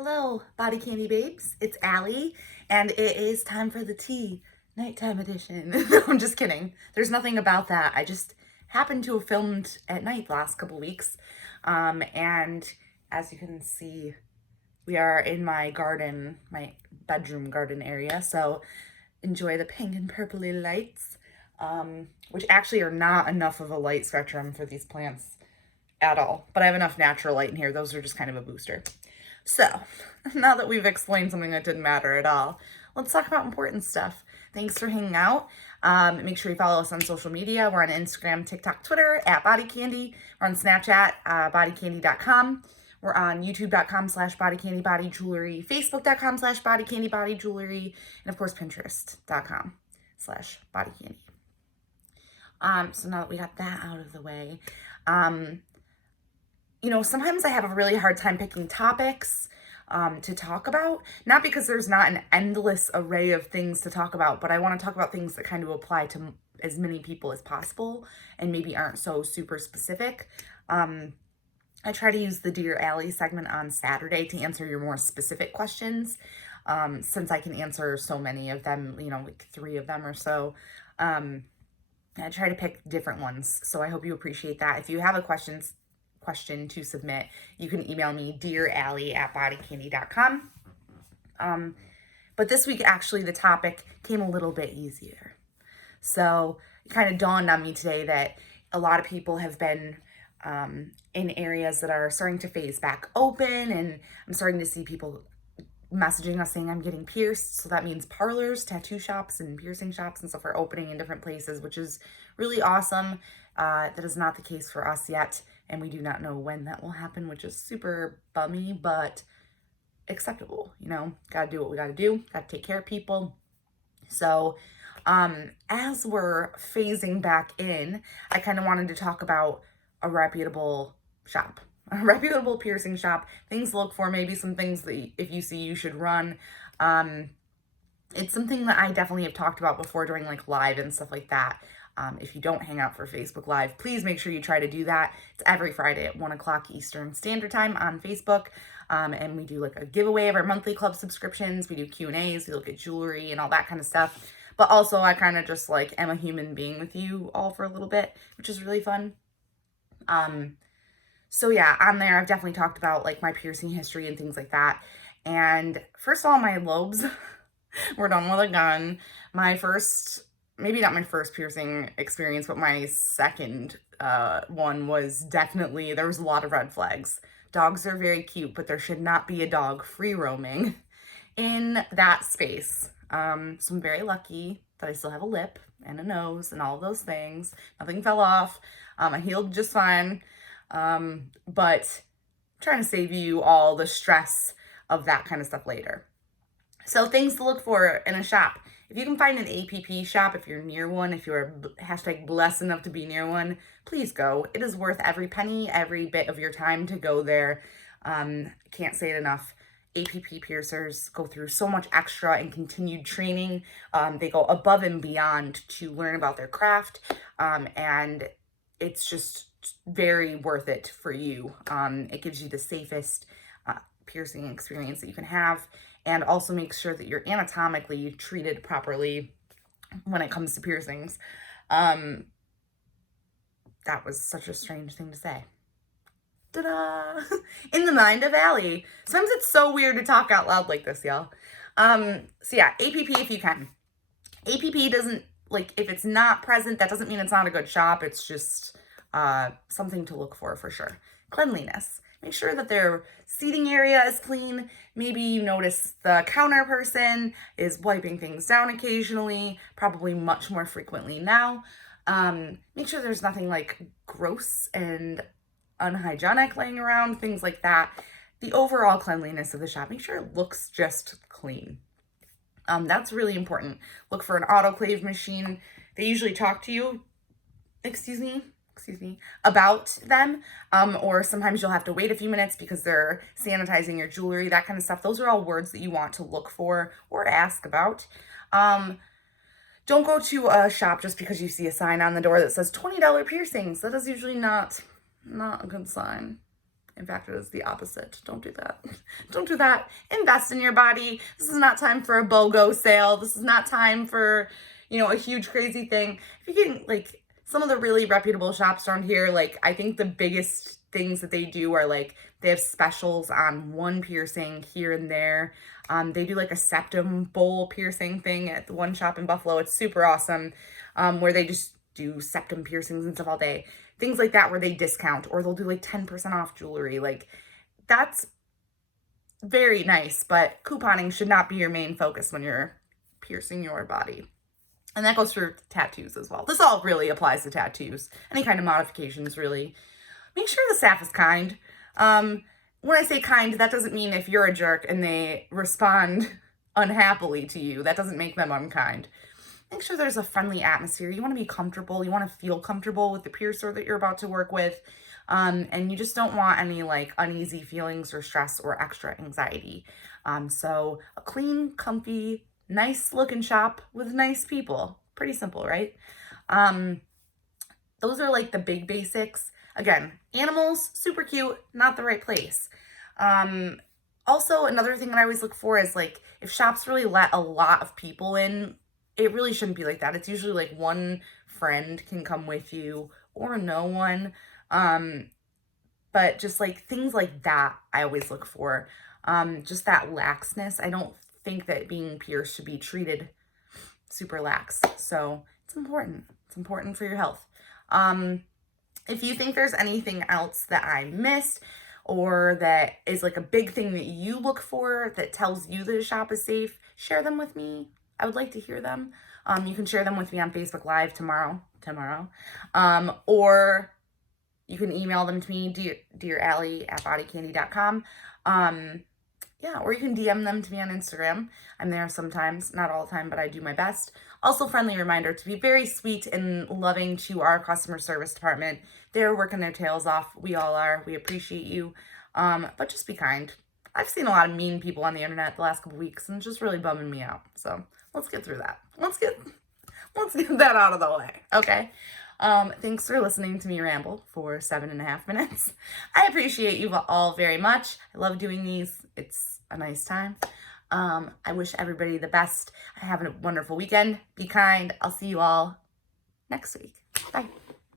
Hello, Body Candy babes. It's Allie, and it is time for the tea, nighttime edition. No, I'm just kidding. There's nothing about that. I just happened to have filmed at night the last couple weeks. And as you can see, we are in my garden, my bedroom garden area. So enjoy the pink and purpley lights, which actually are not enough of a light spectrum for these plants at all. But I have enough natural light in here. Those are just kind of a booster. So, now that we've explained something that didn't matter at all, let's talk about important stuff. Thanks for hanging out. Make sure you follow us on social media. We're on Instagram, TikTok, Twitter, at BodyCandy. We're on Snapchat, bodycandy.com. We're on youtube.com/bodycandybodyjewelry, facebook.com/bodycandybodyjewelry, and of course, pinterest.com/bodycandy. So now that we got that out of the way, sometimes I have a really hard time picking topics to talk about. Not because there's not an endless array of things to talk about, but I want to talk about things that kind of apply to as many people as possible and maybe aren't so super specific. I try to use the Dear Allie segment on Saturday to answer your more specific questions, since I can answer so many of them, like 3 of them or so. I try to pick different ones, so I hope you appreciate that. If you have a question to submit, you can email me dearallie@bodycandy.com. But this week, actually, the topic came a little bit easier. So it kind of dawned on me today that a lot of people have been in areas that are starting to phase back open, and I'm starting to see people messaging us saying I'm getting pierced. So that means parlors, tattoo shops, and piercing shops and stuff are opening in different places, which is really awesome. That is not the case for us yet, and we do not know when that will happen, which is super bummy, but acceptable. Gotta do what we gotta do, gotta take care of people. So as we're phasing back in, I kind of wanted to talk about a reputable shop, a reputable piercing shop, things to look for, maybe some things that if you see you should run. It's something that I definitely have talked about before during like live and stuff like that. If you don't hang out for Facebook Live, please make sure you try to do that. It's every Friday at 1 o'clock Eastern Standard Time on Facebook. And we do like a giveaway of our monthly club subscriptions. We do Q&As, we look at jewelry and all that kind of stuff. But also I kind of just like am a human being with you all for a little bit, which is really fun. So yeah, on there, I've definitely talked about like my piercing history and things like that. And first of all, my lobes were done with a gun. Maybe not my first piercing experience, but my second one was definitely, there was a lot of red flags. Dogs are very cute, but there should not be a dog free roaming in that space. So I'm very lucky that I still have a lip and a nose and all of those things. Nothing fell off. I healed just fine. But I'm trying to save you all the stress of that kind of stuff later. So things to look for in a shop. If you can find an APP shop, if you're near one, if you're #blessed enough to be near one, please go. It is worth every penny, every bit of your time to go there. Can't say it enough. APP piercers go through so much extra and continued training. They go above and beyond to learn about their craft. And it's just very worth it for you. It gives you the safest piercing experience that you can have, and also makes sure that you're anatomically treated properly when it comes to piercings. That was such a strange thing to say. Ta-da! In the mind of Allie. Sometimes it's so weird to talk out loud like this, y'all. So yeah, APP if you can. APP doesn't, like, if it's not present, that doesn't mean it's not a good shop. It's just something to look for sure. Cleanliness. Make sure that their seating area is clean. Maybe you notice the counter person is wiping things down occasionally, probably much more frequently now. Make sure there's nothing like gross and unhygienic laying around, things like that. The overall cleanliness of the shop. Make sure it looks just clean. That's really important. Look for an autoclave machine. They usually talk to you, about them, or sometimes you'll have to wait a few minutes because they're sanitizing your jewelry, that kind of stuff. Those are all words that you want to look for or ask about. Don't go to a shop just because you see a sign on the door that says $20 piercings. That is usually not a good sign. In fact, it is the opposite. Don't do that. Don't do that. Invest in your body. This is not time for a BOGO sale. This is not time for, you know, a huge crazy thing. If you can, like, some of the really reputable shops around here, like, I think the biggest things that they do are, like, they have specials on one piercing here and there. They do, like, a septum bowl piercing thing at the one shop in Buffalo. It's super awesome, where they just do septum piercings and stuff all day. Things like that where they discount, or they'll do like 10% off jewelry. Like, that's very nice, but couponing should not be your main focus when you're piercing your body. And that goes for tattoos as well. This all really applies to tattoos. Any kind of modifications, really. Make sure the staff is kind. When I say kind, that doesn't mean if you're a jerk and they respond unhappily to you, that doesn't make them unkind. Make sure there's a friendly atmosphere. You want to be comfortable. You want to feel comfortable with the piercer that you're about to work with. And you just don't want any like uneasy feelings or stress or extra anxiety. So a clean, comfy, nice looking shop with nice people. Pretty simple, right? Those are like the big basics. Again, animals, super cute, not the right place. Also, another thing that I always look for is like if shops really let a lot of people in, it really shouldn't be like that. It's usually like one friend can come with you or no one. But just like things like that, I always look for. Just that laxness. I don't think that being pierced should be treated super lax. So it's important. It's important for your health. If you think there's anything else that I missed or that is like a big thing that you look for that tells you that a shop is safe, share them with me. I would like to hear them. You can share them with me on Facebook Live tomorrow. Or you can email them to me, dearally@bodycandy.com. Yeah, or you can DM them to me on Instagram. I'm there sometimes, not all the time, but I do my best. Also, friendly reminder to be very sweet and loving to our customer service department. They're working their tails off. We all are. We appreciate you. But just be kind. I've seen a lot of mean people on the internet the last couple weeks, and it's just really bumming me out. So let's get through that. Let's get that out of the way, okay? Thanks for listening to me ramble for 7.5 minutes. I appreciate you all very much. I love doing these. It's a nice time. I wish everybody the best. Have a wonderful weekend. Be kind. I'll see you all next week. Bye.